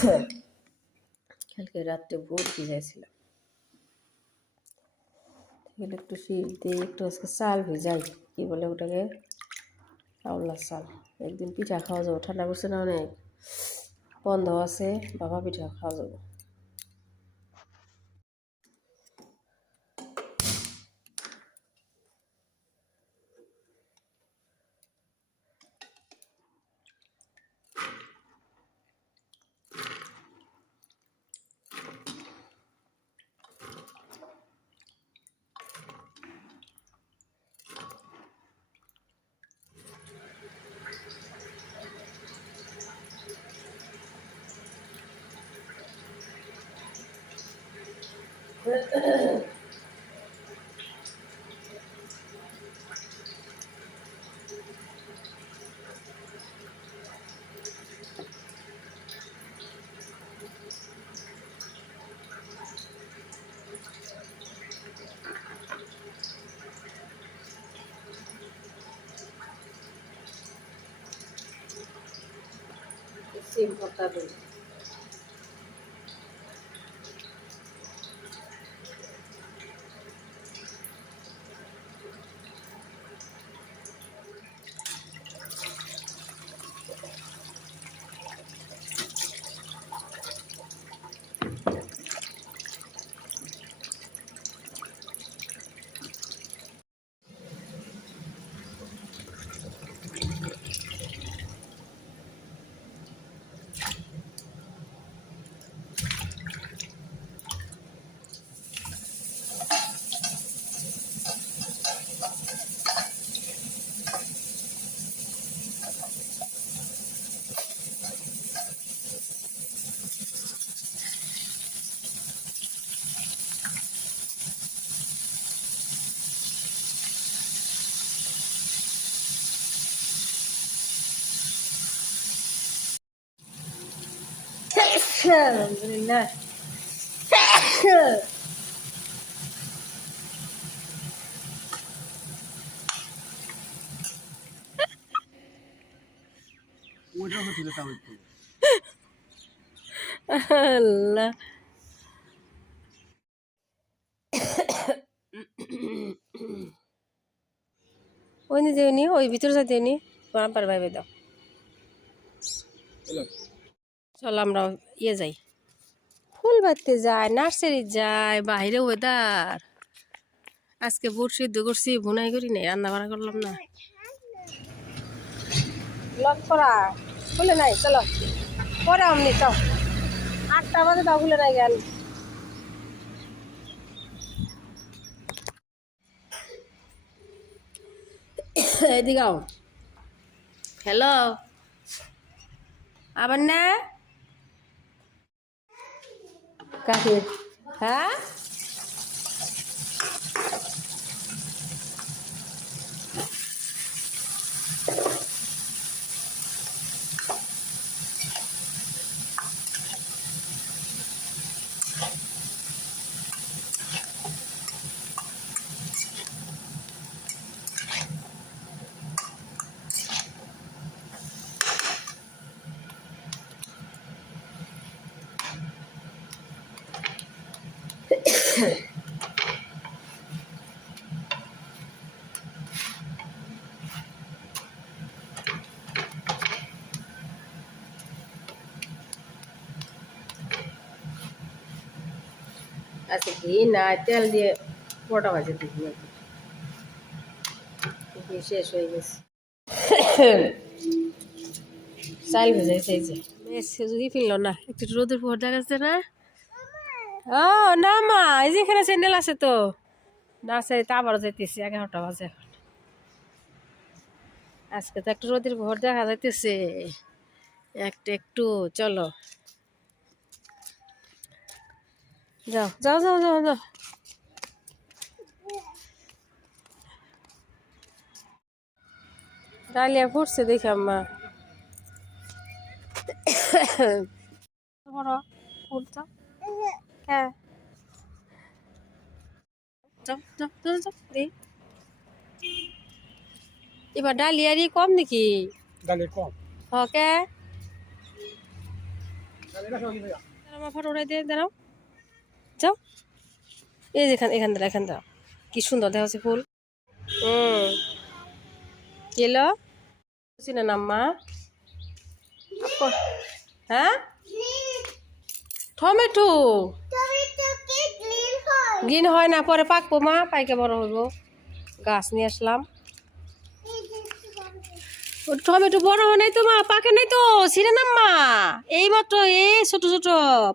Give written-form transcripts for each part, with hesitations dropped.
কালকে রাত্রে ভোর ভিজাইছিলাম, একটু শিল দিয়ে একটু আজকে চাল ভিজাই, কি বলে ওটাকে, আউলার চাল। একদিন পিঠা খাওয়া যাবো, ঠান্ডা পড়ছে না অনেক, বন্ধ আছে, বাবা পিঠা খাওয়া যাবো। সিম ভর্তা দিই, আলহামদুলিল্লাহ। আল্লাহ, ওই নিজে নি, ওই ভিতরে যাতে নি, বাম্পার ভাইবে দাও। চল আমরা ইয়ে যাই, ফুল বাড়তে যাই, নার্সারি যাই, বাইরে ওয়েদার। আজকে বুট সিদ্ধ করছি, বুনাই করি নাই, রান্না বাড়া করলাম না। লক করা খুলে নাই, চলো পরে আমনি তো 8টা বাজে, তাও খুলে নাই গেল। এদিকে আও, হ্যালো, আবার না কাকে, হ্যাঁ আচ্ছা, ঘি না তেল দিয়ে পরোটা ভাজে দিবি, শেষ হয়ে গেছে। চাল ভেজাইছে, এই যে যদি ফিরল না, একটু রোদের পর দেখাচ্ছে না। ও না মা, এই যে এখানে স্যান্ডেল আছে তো, নার্সারিতে আবারও যাইতেছি, 11টা বাজে এখন। আজকে তো একটু রোদের ভোর দেখা যাইতেছে, একটু একটু, চলো যাও যাও যাও যাও যাও। ডালিয়া ফুটছে দেখি আম্মা, বড় ফুটতো, হ্যাঁ যাও যাও যাও যাও দি। এবার ডালিয়ারই কম নাকি? ডালিয়া কম। ওকে আমার ফটো উঠাই দিয়ে দাঁড়াও, যাও। এই যে এখান দাঁড়া, এখান দাঁড়াও। কি সুন্দর দেখা যাচ্ছে ফুল। কি এলো চিনে নাম্মা? হ্যাঁ, টমেটো গ্রিন হয় না, পরে পাকবো মা, পাইকে বড় হইব। গাছ নিয়ে আসলাম। টমেটো বড় হয় নাই তো মা, পাকে নাই তো, ছিঁড়ে নাম্মা। এই মাত্র এই ছোট ছোট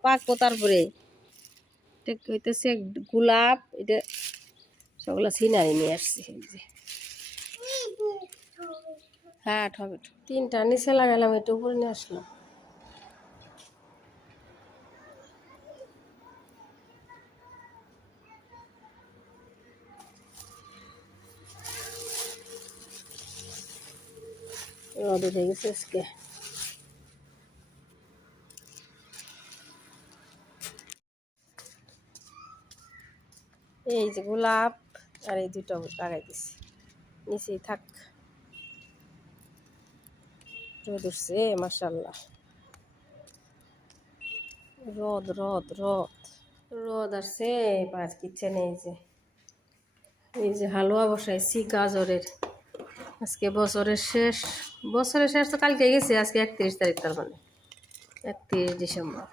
পাকবো তারপরে। হইতেছে গোলাপ, এটা সবগুলা ছিনারি নিয়ে আসছি। হ্যাঁ টমেটো 3টা নিচে লাগালাম, এটা উপরে নিয়ে আসলাম। রোদ উঠে গেছে আজকে। এই যে গোলাপ আর এই 2টা লাগাই দিছি, নিচেই থাক। রোদ উঠছে মাশাআল্লাহ। রোদ রোদ রোদ রোদ আসছে। পাঁচ কিচেনে এই যে হালুয়া বসাইছি গাজরের। আজকে বছরের শেষ তো কালকে গেছে, আজকে 31 তারিখ, তার মানে 31 ডিসেম্বর।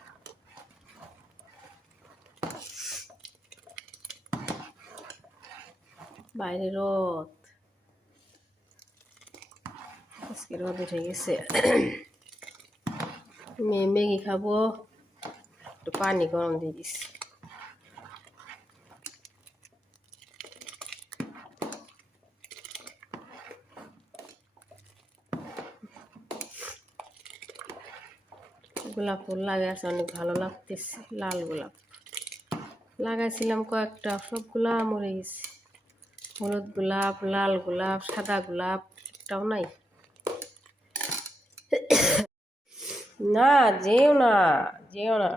বাইরে রোদ, আজকে রোদ উঠে গেছে। মেয়ে ম্যাগি খাবো, একটু পানি গরম দিয়ে দিছি। গোলাপ ফুল লাগাইছে, অনেক ভালো লাগতেছে। লাল গোলাপ লাগাইছিলাম কয়েকটা, সবগুলা মরে গেছে। হলুদ গোলাপ, লাল গোলাপ, সাদা গোলাপ একটাও নাই। না যেও না, যেও না।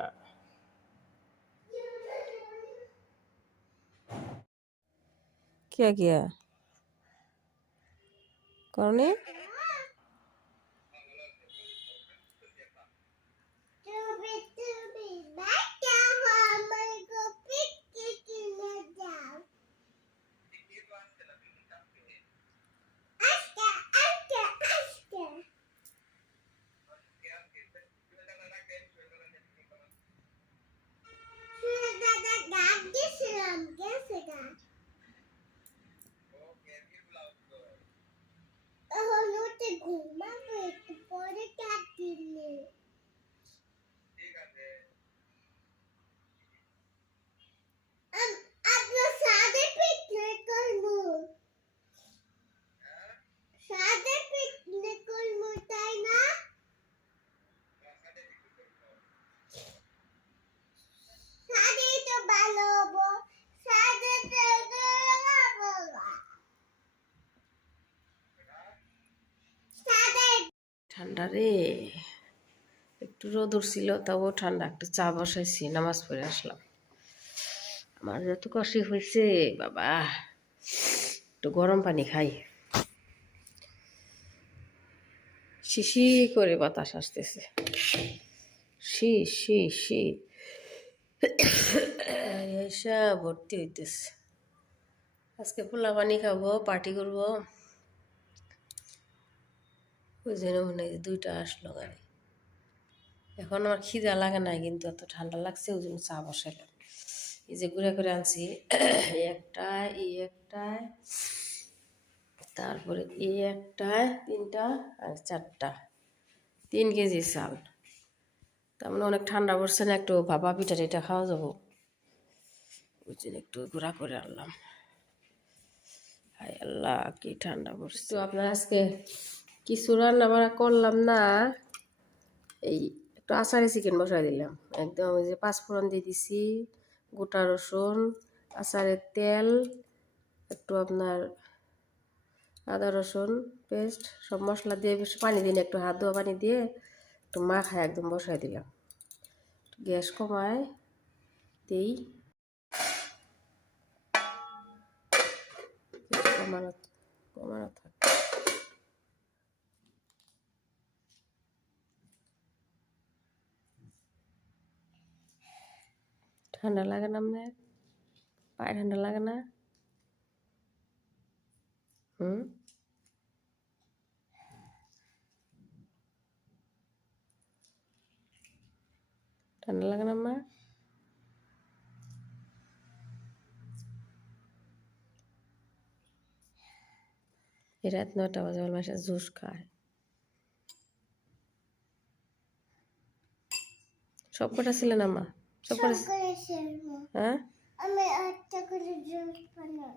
কে কে করনি? ঠান্ডা রে, একটু রোদ উঠছিল, তাও ঠান্ডা। একটু চা বসাইছি, নামাজ পড়ে আসলাম। আমার যত কষ্ট হয়েছে বাবা, একটু গরম পানি খাই। শিশি করে বাতাস আসতেছে, শি শি শি এসা ভর্তি হইতেছে। আজকে পোলা পানি খাবো, পার্টি করবো। ওই জন্য মনে হয় 2টা আসলো গাড়ি। এখন আমার খিদা লাগে না, কিন্তু এত ঠান্ডা লাগছে, ওই জন্য চা বসাইলাম। এই যে ঘুরে করে আনছি, এই একটায়, তারপরে এই একটায় 3টা আর 4টা, 3 কেজি চাল। তার মানে অনেক ঠান্ডা পড়ছে না, একটু ভাপা পিঠা টিঠা খাওয়া যাবো, ওই জন্য একটু ঘোরা করে আনলাম। হায় আল্লাহ কি ঠান্ডা পড়ছে। তো আপনার আজকে কিছু রান্না বান্না করলাম না, এই একটু আচারে চিকেন বসাই দিলাম। একদম ওই যে 5 ফোড়ন দিয়ে দিছি, গোটা রসুন, আচারের তেল, একটু আপনার আদা রসুন পেস্ট, সব মশলা দিয়ে পানি দিন, একটু হাত ধোয়া পানি দিয়ে একটু মাখায় একদম বসাই দিলাম। গ্যাস কমায় দিই, কমানো কমানো থাক। ঠান্ডা লাগে না আপনার? পায়ে ঠান্ডা লাগে না? হুম, ঠান্ডা লাগে না আম্মা? এই রাত 9টা বাজে আমার মাসে জুস খায়। সব কটা ছিলেন আম্মা? সব কটা? হ্যাঁ, আমি একটা করে জুস বানাই।